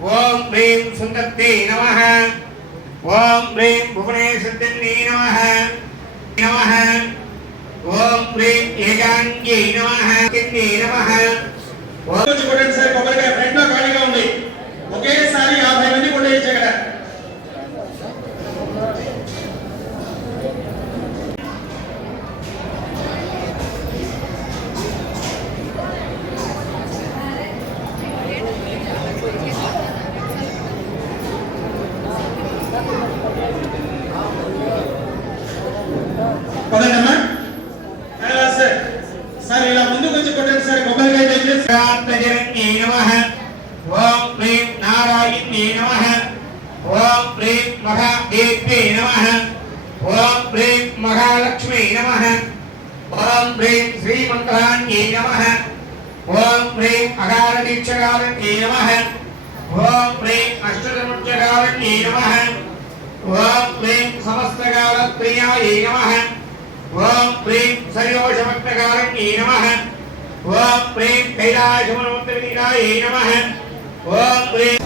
ஓம் ஹ்ரீம் சுந்தத்தை நம ஓம் ஹ்ரீம் புவனேஸ்வரத்தன்னை நம நம ஓம் ஹ்ரீம் ஏகாங்கி நம நம ஓம் సార్ ఇలా ముందుకు వచ్చి కొట్టండి సార్ కొబ్బరికాయ దయచేసి శ్రీరాత్మజరణ్యే నమః ఓం హ్రీం నారాయణ్యే నమః ఓం హ్రీం మహాదేవ్యే నమః ఓం హ్రీం మహాలక్ష్మీ నమః ఓం హ్రీం శ్రీమంత్రాన్యే నమః ఓం హ్రీం అగారదీక్షకారణ్యే నమః ఓం హ్రీం అష్టధర్మజ్ఞకారణ్యే నమః ఓం హ్రీం సమస్తకాలప్రియాయే నమః ఓం హ్రీం సర్యోషభక్తకారణ్యే నమః ఓం హ్రీం కైలాసమనోత్తరీరాయ నమః ఓం హ్రీం